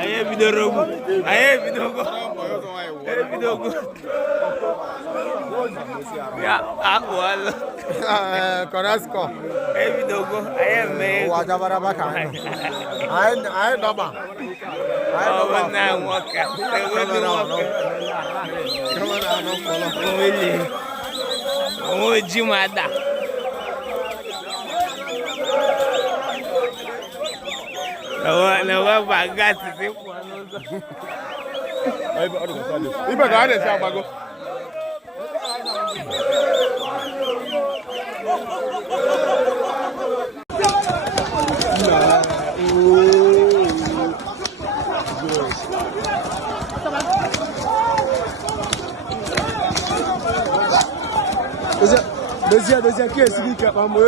Aye bidorogu. Aye bidogo. Aye bidogo. Ya akwal. Corasco. Aye bidogo. Aye me. Wajabara baka. Aye doba. Oh na waka. Ewe waka. Come on, no follow. Omele. Omo jimada. Nawa bagati se kwanoza. Ibe ga ade se agbago. Deuxième qui est celui qui a pas moi.